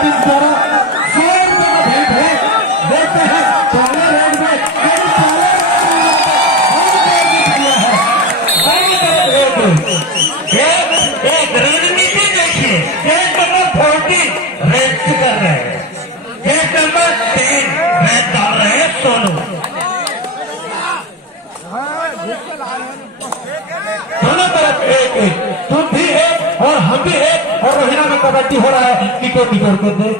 Team द्वारा 100 रुपए का भेंट है। देखते हैं पहले राउंड में एक रणनीति देखिए। गेट नंबर 14 रेस्ट कर रहे हैं, गेट नंबर 3 रेस्ट डाल रहे हैं सोनू। दोनों तरफ एक एक, तुम भी एक और हम भी एक, और महीना में कबड्डी हो रहा है। टिको टिको को दे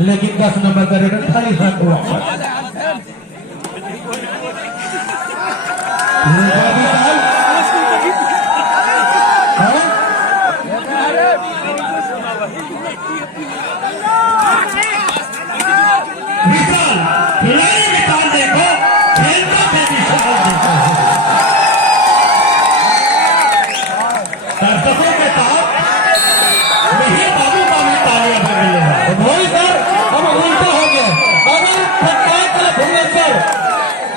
लेकिन 10 नंबर का रेडर खाली हाथ हुआ। दर्शकों के साथ नहीं बाबू बाबू तालियां बजा। वही सर, अब उल्टा हो गया। अगर पंचायत भुवनेश्वर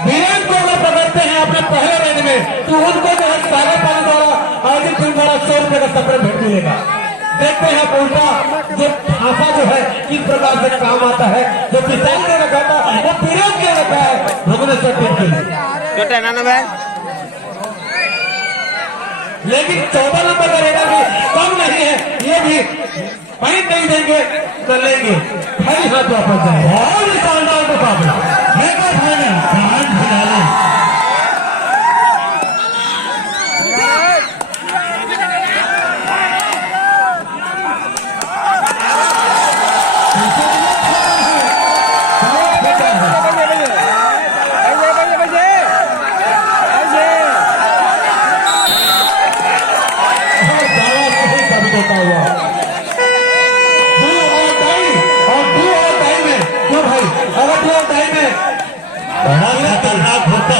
वीरेंद्र को अगर पकड़ते हैं अपने पहले रेंज में, तो उनको जो है सागर पानी द्वारा आयोजित फिल्म द्वारा 100 रुपए का सफर भेंट मिलेगा। देखते हैं उल्टा जो फांसा जो है किस प्रकार से काम आता है। जो किसान ने रखा था वो वीरेंद्र ने रखा है भुवनेश्वर टीम के लिए। लेकिन 14 नंबर का रेडर भी कम नहीं है, ये भी पॉइंट नहीं देंगे तो लेंगे, खाली हाथ वापस जाए। और शानदार मुकाबला मेगा फाइनल जान फिलहाल होता हुआ बड़ा खतरनाक होता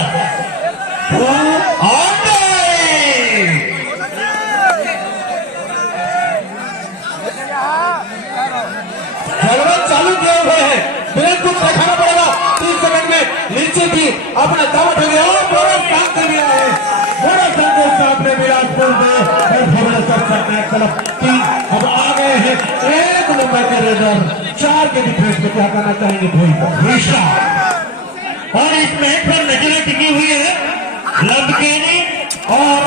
चालू किए हुए हैं। ब्रेक को दिखाना पड़ेगा 30 सेकंड में। नीचे की अपना दावत हो गया और बड़ा काम कर दिया है। बड़ा संदेश आपने विराटपुर में तरफ 3 अब आ गए हैं। 1 नंबर के रेडर 4 के डिफेंस में क्या करना चाहेंगे भोई को और इस मैच पर नजरें टिकी हुई है लंबकेनी और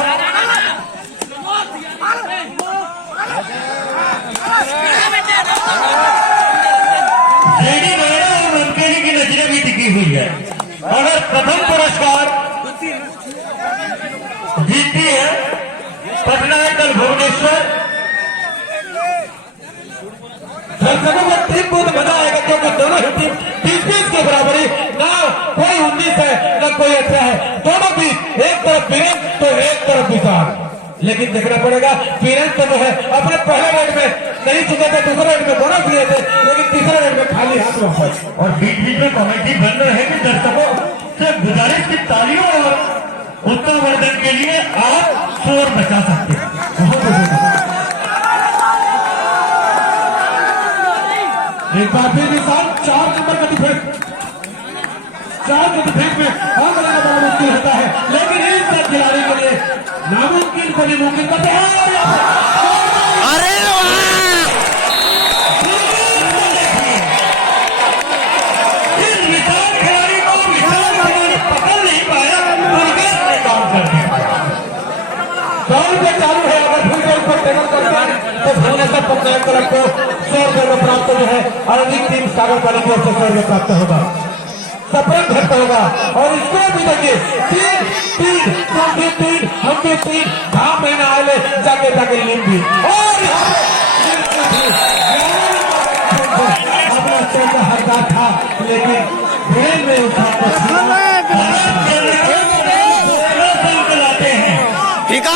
जेडी नोएडा और लंबकेनी की नजरें भी टिकी हुई है। अगर प्रथम पुरस्कार जीतती है पटनायक भुवनेश्वर, दर्शकों को टीम बहुत मजा आएगा क्योंकि दोनों ही टीम 20-20 के बराबरी, ना कोई 19 है ना कोई अच्छा है। दोनों भी एक तरफ वीरेंद्र तो एक तरफ विशाल। लेकिन देखना पड़ेगा वीरेंद्र तो है अपने पहले रेड में नहीं चुके थे, दूसरे रेड में बोनस लिए थे, लेकिन तीसरे रेड में खाली हाथ वापस। और बीच बीच में कमेटी बन रहे हैं कि दर्शकों से गुजारिश की तालियों और उत्तरवर्धन के लिए आप शोर बचा सकते हैं। एक बार फिर विशाल 4 नंबर का डिफेंस, 4 के डिफेंस में हम बड़ा मुश्किल होता है, लेकिन इस सब खिलाड़ी के लिए नामुमकिन को भी मुमकिन करते हैं। अरे इस विशाल खिलाड़ी को विशाल खिलाड़ी पकड़ नहीं पाया, दुर्गेश ने काम कर दिया। दौड़ पे चालू है। अगर फिर से ऊपर टेबल करते हैं तो भुवनेश्वर पटनायक तरफ को 100 रुपए में प्राप्त जो है आयोजित टीम सागर पाली की ओर से 100 रुपए प्राप्त होगा, सफर घट होगा। और इसको भी देखिए 3 तुम भी 3 हम भी 3 घाम महीना आए जाके जाके लीन भी और अपना चौथा हकदार था, लेकिन ब्रेन में उठा ठीक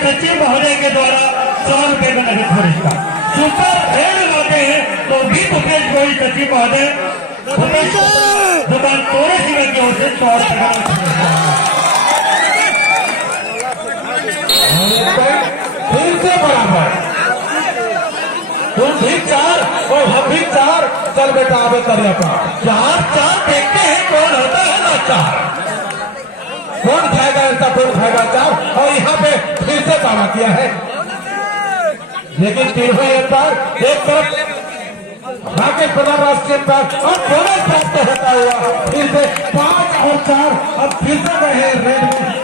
सचिव महोदय के द्वारा 100 रुपए का नगद पुरस्कार सुपर रेड लाते हैं तो भी भूपेश गोयल सचिव महोदय दुकान तोड़े जीवन की ओर से 100 रुपए का फिर से बराबर। तुम भी 4 और हम भी 4। चल बेटा आवे कर 4 देखते हैं कौन होता है। चार। कौन खाएगा ऐसा, कौन खाएगा चार, और यहाँ पे फिर से दावा किया है। लेकिन तीनों एक तरफ राकेश प्रधान राष्ट्रीय अंपायर और बोनस प्राप्त होता हुआ फिर से 5 और 4, अब फिर से गए रेड में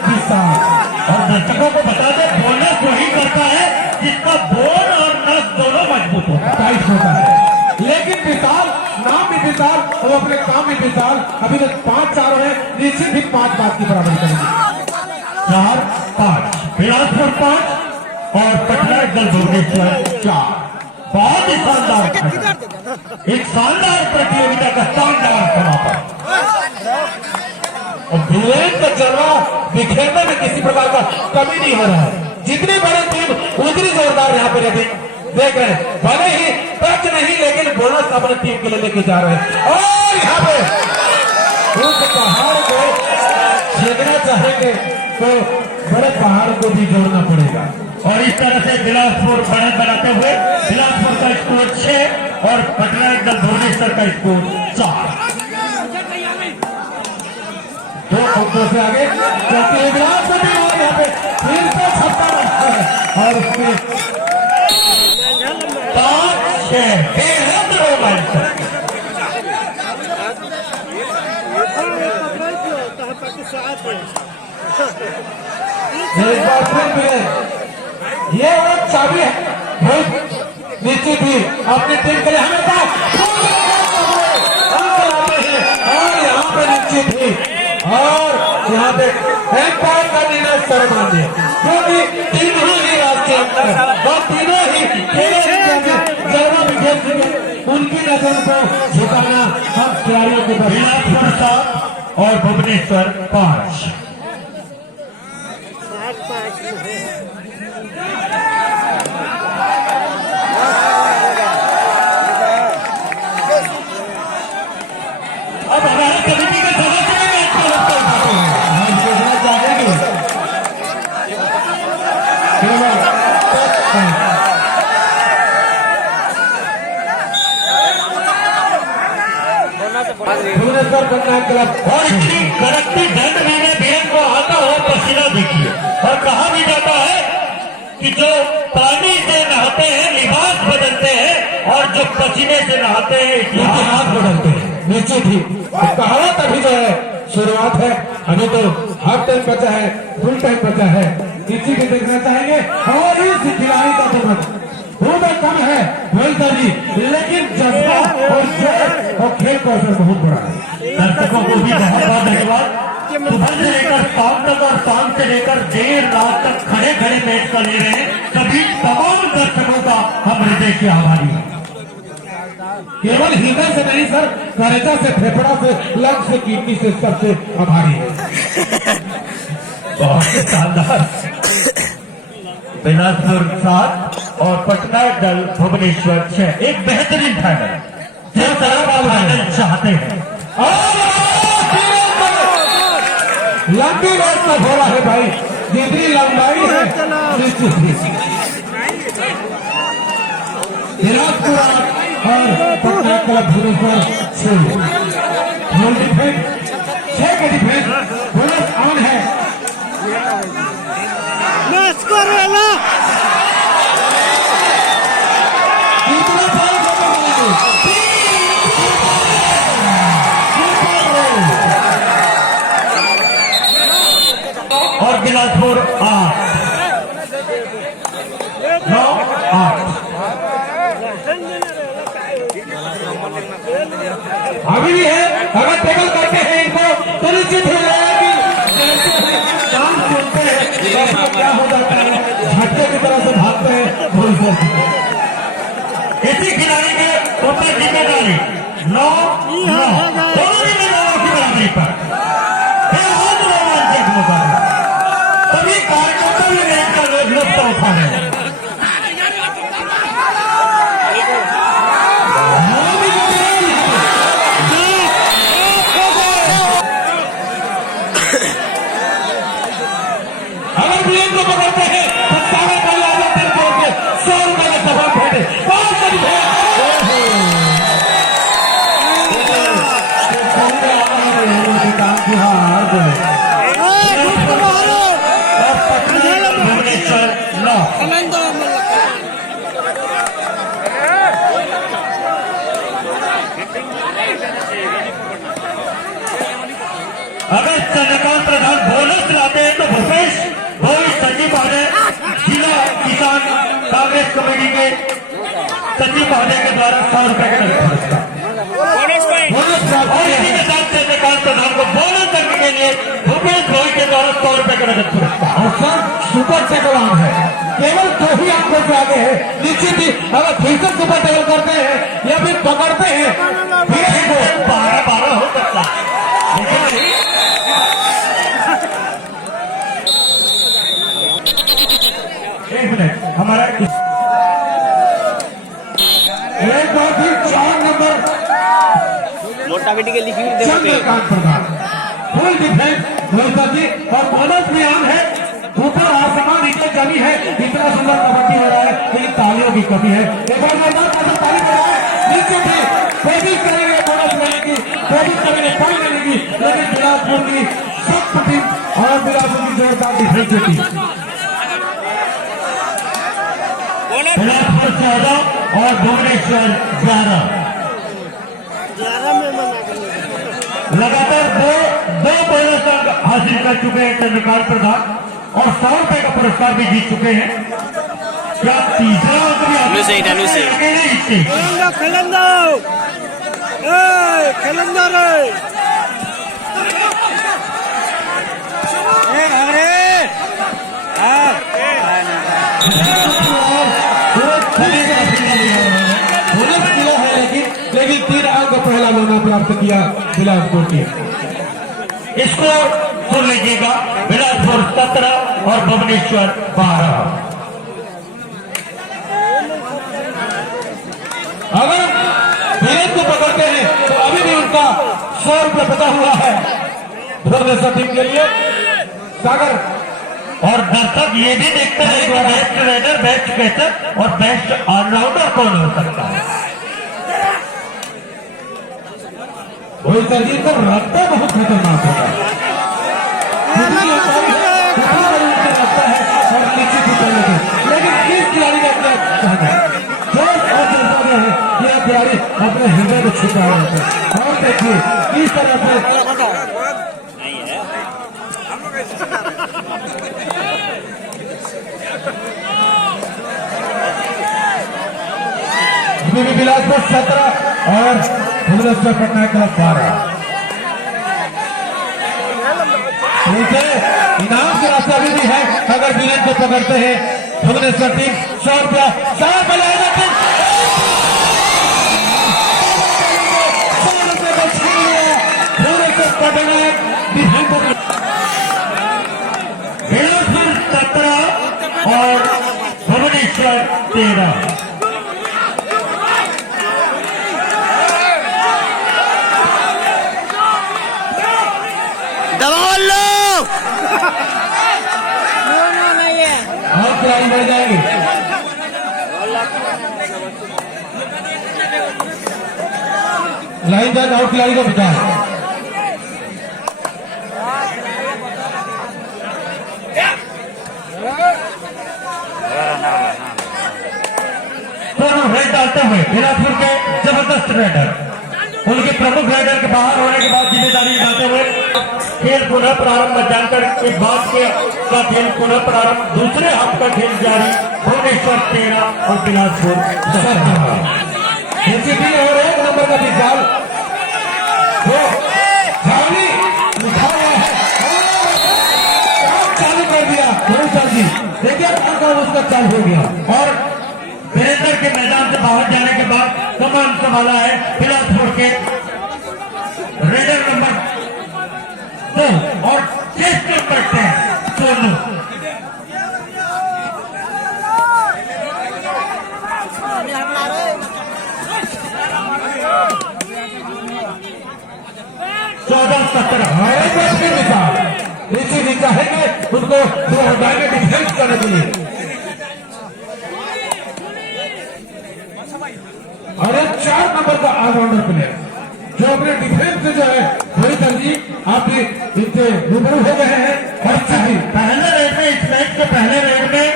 विशाल। और दर्शकों को बता दें, बोनस वही करता है जिसका बोन और नस दोनों मजबूत होता है, टाइट होता है। लेकिन विशाल नाम भी विशाल और अपने काम भी विशाल, अभी तक 5-4 है, निश्चित ही 5 बात की बराबरी करेंगे। 4-5 बिलासपुर 5 और पटना दल भुवनेश्वर 4। बहुत ही शानदार, एक शानदार प्रतियोगिता का शानदार समापन। और वीरेंद्र का जलवा बिखेरने में किसी प्रकार का कमी नहीं हो रहा है। जितनी बड़ी टीम उतनी जोरदार यहाँ पे देख रहे हैं। भले ही टच नहीं, लेकिन बोनस अपने टीम के लिए लेके जा रहे हैं। और यहाँ पे उस पहाड़ को छेदना चाहेंगे तो बड़े पहाड़ को भी जोड़ना पड़ेगा। और इस तरह से बिलासपुर बढ़त बनाते हुए बिलासपुर का स्कोर 6 और पटना दल भुवनेश्वर का स्कोर 4। 2 अंकों से आगे क्योंकि इमरान से भी और यहाँ पे फिर से छक्का रखा है और उसमें 5-6 बेहद रोमांचक। एक बार फिर मिले, ये एक चाबी है बहुत निश्चित ही अपनी टीम के लिए हमेशा और यहाँ पे निश्चित ही, और यहाँ पे एम्पायर का निर्णय सर्वमान्य, क्योंकि तीनों ही राष्ट्रीय अंतर और तीनों ही जलवा बिखेर चुके, उनकी नजर को झुकाना हम खिलाड़ियों के बिलासपुर 7 और भुवनेश्वर 5। अब हमारे कमेटी के सदस्य भुवनेश्वर पटना क्लब और इतनी कड़कती ठंड में बेन को आता हुआ पसीना देखिए। और कहा भी जाता है कि जो पानी से नहाते हैं लिबास बदलते हैं, और जो पसीने से नहाते हैं इतिहास बदलते हैं। निश्चित ही कहावत अभी जो है शुरुआत है, अभी तो हाफ टाइम बचा है, फुल टाइम बचा है, इसी को देखना चाहेंगे। और इस खिलाड़ी का जरूरत बहुत कम है वेल्टर जी, लेकिन जज्बा और जोश और खेल कौशल बहुत बड़ा है। दर्शकों को भी बहुत बहुत धन्यवाद। सुबह से लेकर शाम तक और शाम से लेकर देर रात तक खड़े खड़े मैच का ले रहे हैं, सभी तमाम दर्शकों का हम हृदय से आभारी हैं। केवल हृदय से नहीं सर, करेजा से, फेफड़ा से, लंग से, किडनी से, सबसे आभारी है। बहुत ही शानदार। बिलासपुर 7 और पटना दल भुवनेश्वर 6, एक बेहतरीन फाइनल जो फाइनल चाहते हैं। लंबी बात का भोला है भाई, जितनी लंबाई है निश्चित ही बिलासपुर और पटना क्लब भुवनेश्वर 6 का डिफेंस बोनस ऑन है। और बिलासपुर 8, 9-8। अभी भी है, अगर टेबल करते हैं इनको तो निश्चित हो जाएगा कि काम सुनते हैं ऐसा क्या हो जाता है, झटके की तरह से भागते हैं। इसी खिलाड़ी के ऊपर जिम्मेदारी 9-9 दोनों ही मैदानों की बराबरी पर बेहद रोमांचक मुकाबला। सभी कार्यकर्ता भी मैच का लुत्फ उठा रहे हैं। अगर ब्लेम को पकड़ते हैं तो सारे पहले आ जाते हैं, 100 रुपए का सफल भेटे बिहार बोले और पटना भुवनेश्वर 9। अगर चंद्रकांत प्रधान बोनस लाते हैं तो भूपेश भोई सचिव महोदय जिला किसान कांग्रेस कमेटी के सचिव महोदय के द्वारा 100 रुपए का पुरस्कार। और इसी के साथ चंद्रकांत प्रधान को बोनस करने के लिए भूपेश भोई के द्वारा 100 रुपए का नगद पुरस्कार। और सर सुपर टेबल है, केवल 2 ही आंखों से आगे है। निश्चित ही अगर फिर से सुपर टेबल करते हैं या फिर पकड़ते हैं फिर 12-12 हो सकता है, लेकिन एक मिनट हमारा एक बार फिर 4 नंबर मोटा बेटी के लिखी हुई चंद्रकांत प्रधान फुल डिफेंस व्यवस्था की और बोनस में आम है। ऊपर आसमान नीचे जमी है। इतना सुंदर कबड्डी हो रहा है लेकिन तालियों की कमी है। एक बार मैदान का ताली बजाए, नीचे भी कोशिश करेंगे बोनस लेने की, कोशिश करेंगे पाई लेने की, लेकिन बिलासपुर की सख्त टीम और बिलासपुर की जोरदार डिफेंस की टीम। बिलासपुर 14 और भुवनेश्वर 11। लगातार दो बोनस अंक हासिल कर चुके हैं चंद्रकांत प्रधान और 100 रुपए का पुरस्कार भी जीत चुके हैं। क्या तीसरा अंक भी अनुसे अकेले हिस्से बोनस मिला है लेकिन 3 अंक पहला मैंने प्राप्त किया बिलासपुर की। इसको सुन लीजिएगा, बिलासपुर 17 और भुवनेश्वर 12। अगर वीरेंद्र को पकड़ते हैं तो अभी भी उनका 100 रुपये बचा हुआ है भुवनेश्वर टीम के लिए। सागर और दर्शक ये भी देखते हैं कि बेस्ट रेडर, बेस्ट कैचर और बेस्ट ऑलराउंडर कौन हो सकता है। रोहित जी को रास्ता बहुत खतरनाक होता है, लगता है और निश्चित ही चलने के। लेकिन किस खिलाड़ी का क्या कहना है, जोश और जज्बा में है यह खिलाड़ी अपने हृदय को छुपा रहता है। और देखिए किस तरह से बिलासपुर 17 और भुवनेश्वर पटना क्लब 12। उनसे इनाम की रास्ता भी है। अगर वीरेंद्र को पकड़ते हैं भुवनेश्वर टीम 100 रुपया साफ बनाएगा। 100 रुपये को छीन लिया भुवनेश्वर पटना बिलासपुर 17 और भुवनेश्वर 13। दबाव लो। और खिलाड़ी बढ़ जाएंगे। लाइन तक और खिलाड़ी को बचा दोनों रेड डालते हुए बिलासपुर के जबरदस्त रेडर, उनके प्रमुख रेडर के बाहर होने के बाद जिम्मेदारी निभाते हुए खेल पुनः प्रारंभ जानकर एक बात का खेल पुनः प्रारंभ, दूसरे हाफ का खेल जारी। भुवनेश्वर 13 और बिलासपुर 17। एसीपी और 1 नंबर का विशाल झावली उठा हुआ है, चालू कर दिया रोहित जी। देखिए उसका चालू हो गया और वीरेंद्र के मैदान से बाहर जाने के बाद कमान संभाला है बिलासपुर के रेडर नंबर 2 और टेस्ट नंबर 10 सोनू। इसी भी चाहेंगे उनको डिफेंस करने के लिए। और एक 4 नंबर का ऑलराउंडर प्लेयर जो अपने डिफेंस से जो है सर जी, आप भी इनसे रूबरू हो गए हैं। अच्छा जी, पहले रेड में, इस मैच के पहले रेड में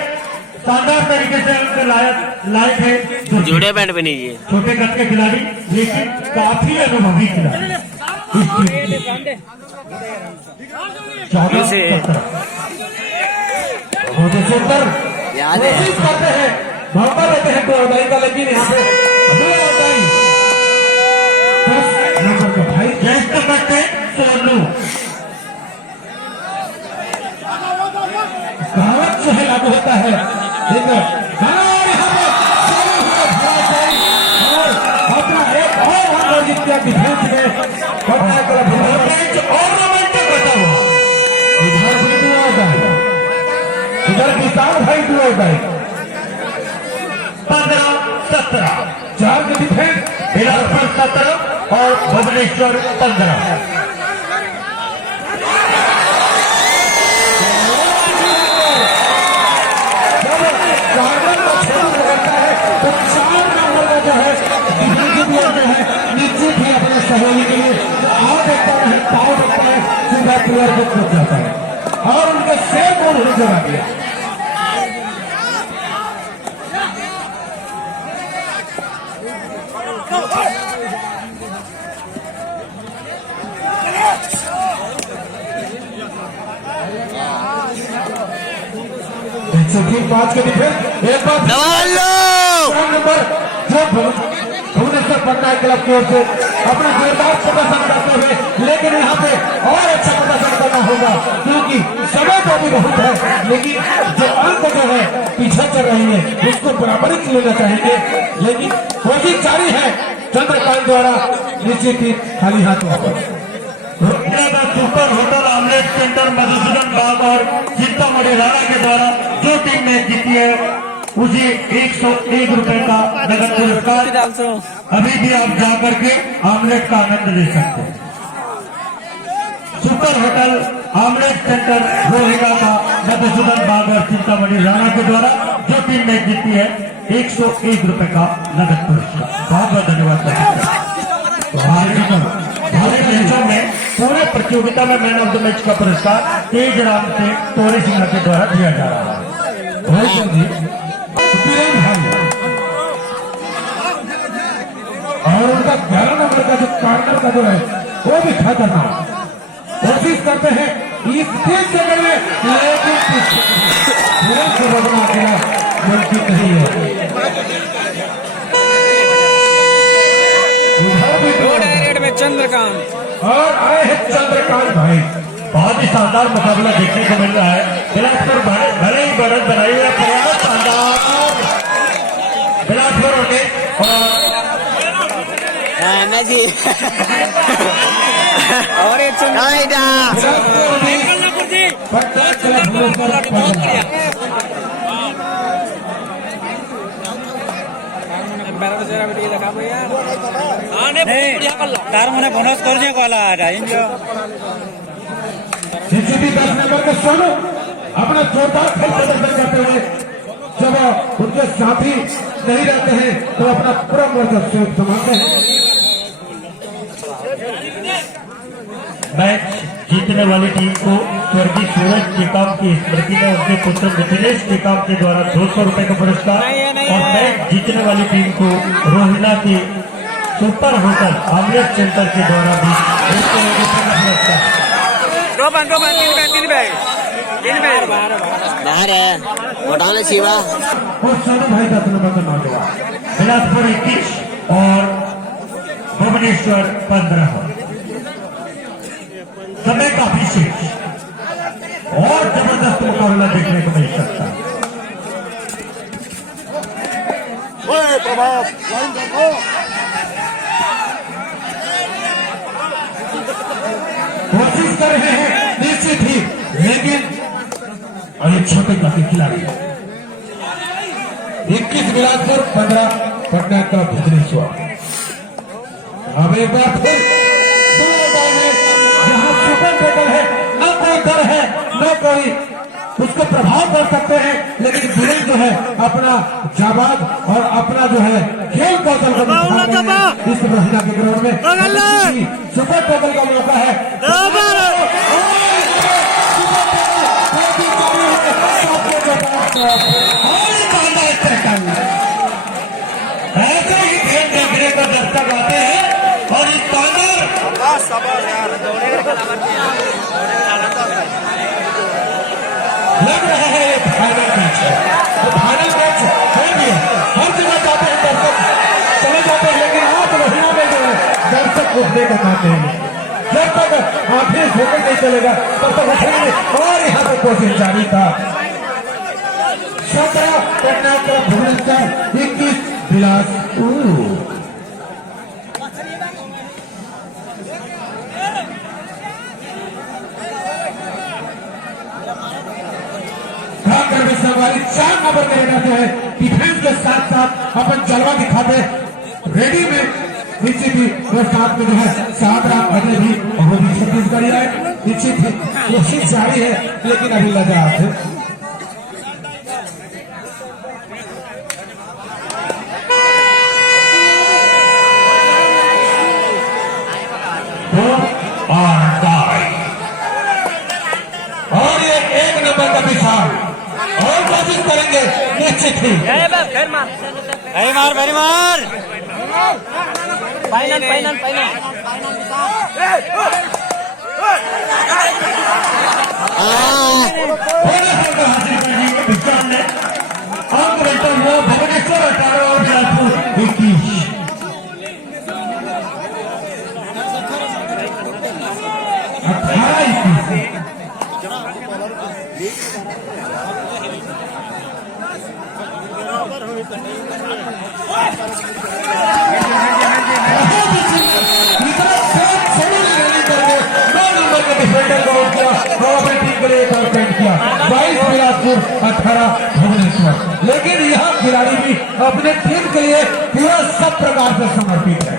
शानदार तरीके से उनके लायक है जुड़े पैंट पे नहीं छोटे कद के खिलाड़ी, लेकिन काफी अनुभवी खिलाड़ी। याद है। कोशिश करते हैं, मौका देते हैं अदाई का, लेकिन यहाँ पे अदाई 10 नंबर का भाई ज्येष्ठ करते सोनू कहावत जो है लागू होता है, और अपना एक और जीत गया डिफेंस में, और रोमांचक बता हुआ इधर भी दुआ होता है, इधर किसान भाई दुआ होता है। 15-17 चार के डिफेंस, बिलासपुर 17 और भुवनेश्वर 15। निश्चित ही अपने सहयोगी के लिए आओ देखता है, पाओ देखता है, सीधा प्लेयर को खोज जाता है और उनके शेर को नहीं जगा दिया। पांच के डिफेंस एक बार नंबर जो भुवनेश्वर पटना क्लब की ओर से अपना जोरदार प्रदर्शन करते हुए, लेकिन यहाँ पे और अच्छा प्रदर्शन करना होगा क्योंकि समय तो भी बहुत है, लेकिन जो अंक जो है पीछे चल रही है उसको बराबरी लेना चाहेंगे, लेकिन कोशिश जारी है चंद्रकांत द्वारा निश्चित ही खाली हाथ वापस। Super hotel omelette centre Madhusudan Bagh और चिंतामणि राणा के द्वारा जो टीम मैच जीती है उसे 101 रुपए का नगद पुरस्कार अभी भी आप जाकर के आमलेट का आनंद ले सकते हैं। Super hotel omelette centre Rohila का मधुसूदन बाग और चिंतामणि राणा के द्वारा जो टीम मैच जीती है 101 रुपए का नगद पुरस्कार। बहुत बहुत धन्यवाद। भारी मैचों में पूरे प्रतियोगिता में मैन ऑफ द मैच का पुरस्कार तेज राम से तोरे सिंह के द्वारा दिया जा रहा है। भाई और उनका 11 नंबर का जो कार्नर का जो है वो भी खतरनाक कोशिश करते हैं इस तेज जगह में, लेकिन गलती नहीं है। में चंद्रकांत और आए हैं चंद्रकांत भाई, बहुत ही शानदार मुकाबला देखने को मिल रहा है। बिलासपुर भले ही बढ़त बनाई हुई है, शानदार बिलासपुर होने जी और बोनस कर निश्चित 10 नंबर के सोनू अपना जोरदार खेल प्रदर्शन करते हुए जब उनके साथी नहीं रहते हैं तो अपना पूरा वर्चस्व संभालते हैं। मैच जीतने वाली टीम को स्वर्गीय सूरज टेकाम की स्मृति में उनके पुत्र मिथिलेश टेकाम के द्वारा 200 रुपए का पुरस्कार और मैच जीतने वाली टीम को रोहिला के सुपर होटल आमलेट सेंटर के द्वारा भी 100 रुपए का पुरस्कार। बाहर है मोटाने शिवा और सोनू भाई 10 नंबर का नौजवान बिलासपुर 21 और भुवनेश्वर 15। समय काफी शेष और जबरदस्त मुकाबला देखने को मिल सकता है। कोशिश कर रहे हैं निश्चित ही, लेकिन अभी छोटे काफी खिलाड़ी 21 बिलासपुर 15 पटना का भुवनेश्वर। अब एक बार फिर जहां सुपर टेबल है, न कोई डर है न कोई उसको प्रभाव कर सकते हैं, लेकिन जो है अपना जाबाज और अपना जो है खेल कौशल का दिखा रहे हैं इस महिला के ग्राउंड में। सुपर टोटल का मौका है। ऐसे ही खेल देखने को दर्शक आते हैं और इस कॉर्नर लग रहा है एक फाइनल मैच है। तो फाइनल मैच है भी हर जगह जाते हैं दर्शक चले जाते हैं, लेकिन आज महिला में जो है दर्शक उठने का काम नहीं है। जब तक आखिरी फोकस नहीं चलेगा तब तक उठेंगे और यहाँ पर कोशिश जारी था। 17 पटना का भुवनेश्वर 21 बिलासपुर। सवारी 4 नंबर के लेना जो है डिफेंस के साथ साथ अपन जलवा दिखाते रेडी में नीचे भी और साथ में जो है 7 रात अजय भी वो भी छत्तीसगढ़ी है। नीचे भी कोशिश जारी है लेकिन अभी लगा थे और ये 1 नंबर का विशाल और कोशिश करेंगे निश्चित ही। मार फाइनल फाइनल फाइनल अंक बेहतर हुआ भुवनेश्वर 18 और बिलासपुर 21। बिलासपुर 18 भुवनेश्वर। लेकिन यह खिलाड़ी भी अपने टीम के लिए पूरा सब प्रकार से समर्पित है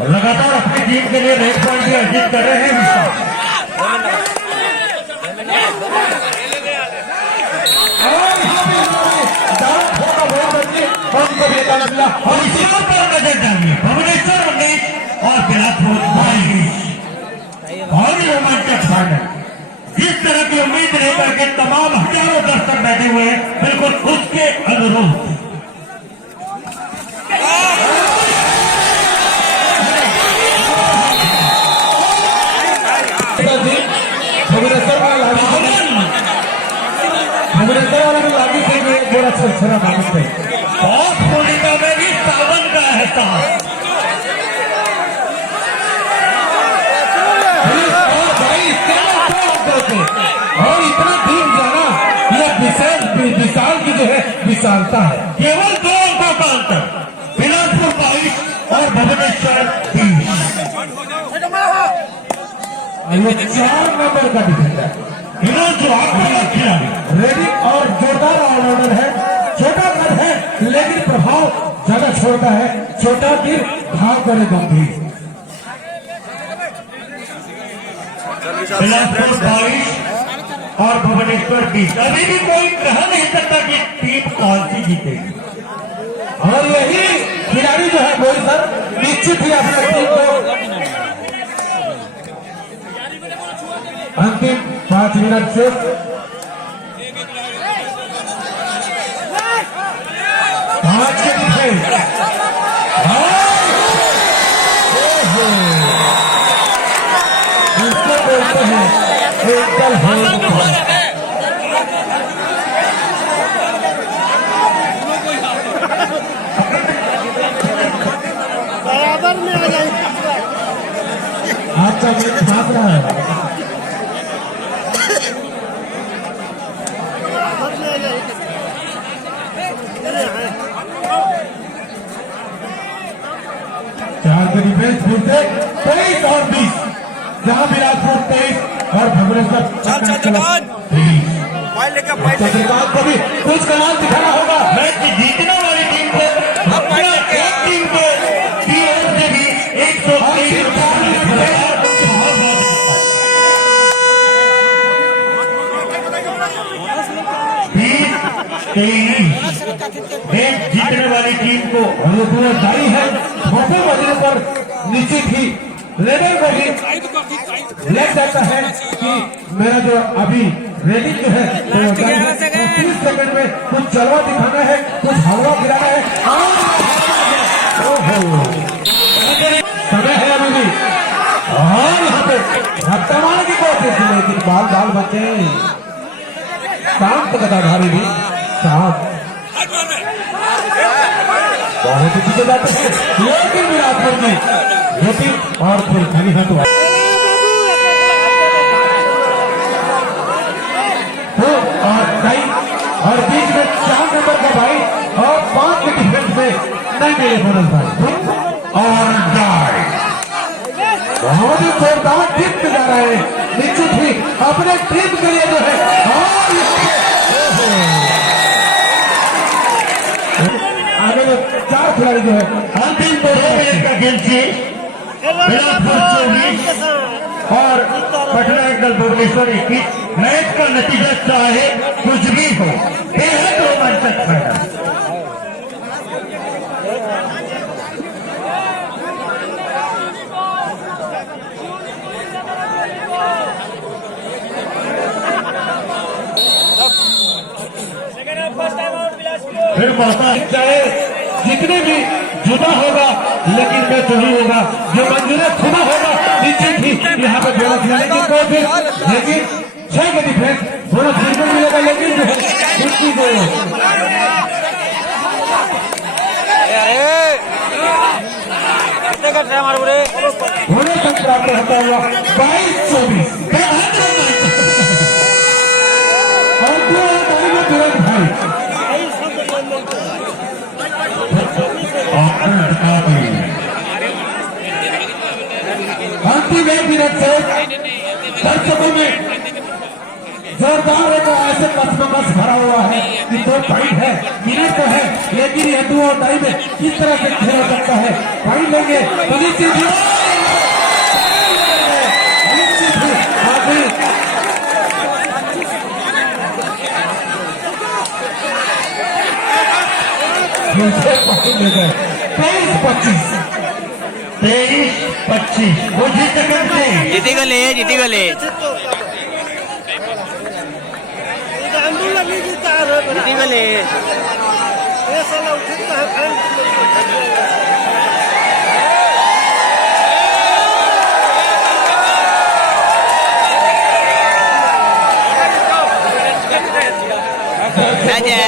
और लगातार अपनी टीम के लिए रेड पॉइंट भी अर्जित कर रहे हैं। और इसी पर नजर डालिए भुवनेश्वर 19 और बिलासपुर 22 और रोमांचक फाइनल। जिस तरह की उम्मीद लेकर के तमाम हजारों दर्शक बैठे हुए हैं बिल्कुल उसके अनुरूप भुवनेश्वर वाले में लागू थे बड़ा छरछरा मालूम थे। बहुत पूर्णिमा में भी सावन का एहसास। और इतना दूर जाना यह विशाल की जो है विशालता है। केवल 2 अंकों का अंतर बिलासपुर 22 और भुवनेश्वर 20। 4 नंबर का डिफेंडर खिलाड़ी रेडी और जोरदार ऑलराउंडर है। छोटा कद है लेकिन प्रभाव ज्यादा छोटा है। छोटा तीर भाव करे गंभीर। बिलासपुर 22 और भुवनेश्वर 20। अभी भी कोई कह नहीं सकता कि टीम कौन सी जीतेगी। और यही खिलाड़ी जो है कोई सर निश्चित ही अपने टीम को अंतिम 5 मिनट से 5 के डिफेंस इसको बोलते हैं एकल है। बराबर में आ जाए आपका मैच भाग रहा है। चार के डिफेंस फिर से 23 और 20 जहां बिलासपुर 23 और भुवनेश्वर 20। चंद्रकांत को भी कुछ कमाल दिखाना होगा। मैच जीतने वाली टीम को अपना एक टीम को से भी 123 20 23 मैच जीतने वाली टीम को दाई है धोखे बजने पर निश्चित ही रेडर को भी लग जाता है कि मेरा जो अभी रेडिंग जो है तो 30 सेकंड में कुछ जलवा दिखाना है, कुछ हलवा गिराना है। ओहो, समय है अभी भी और यहाँ पे धक्का मारने की कोशिश है, लेकिन बाल बाल बचे शांत गदाधारी भी शांत बहुत ही पीछे जाते हैं, लेकिन विराट कोहली रोटी और फिर खाली हाथ हुआ और कई और बीच में 4 नंबर का भाई और 5 के डिफेंस में नहीं मिले बोनस भाई और डाई बहुत ही जोरदार टीम पे जा रहे हैं, निश्चित ही अपने टीम के लिए जो है और आगे में 4 खिलाड़ी जो है अंतिम 2 मिनट का खेल से बिलासपुर 24 और पटना एक दल भुवनेश्वर 21। मैच का नतीजा चाहे कुछ भी हो, बेहद रोमांचक फाइनल। फिर मौका चाहे जितने भी जुदा होगा लेकिन मैच वही होगा जो मंजूर खुदा होगा, निश्चित ही यहाँ पे बोनस मिलने की कोशिश, लेकिन 6 के डिफेंस बोनस बिल्कुल मिलेगा, लेकिन जो है उसकी जो होने तक प्राप्त होता हुआ 22-24 और 2 में तुरंत भाई अंतिम 1 मिनट से दर्शकों में जोरदार एक ऐसे कसमकस भरा हुआ है कि 2 पॉइंट है, मिनट तो है, लेकिन यह 2 और टाइम में किस तरह से खेल सकता है, पॉइंट लेंगे तो निश्चित ही पॉइंट ले गए 23-25 वो जीत गए। जीती गले राजा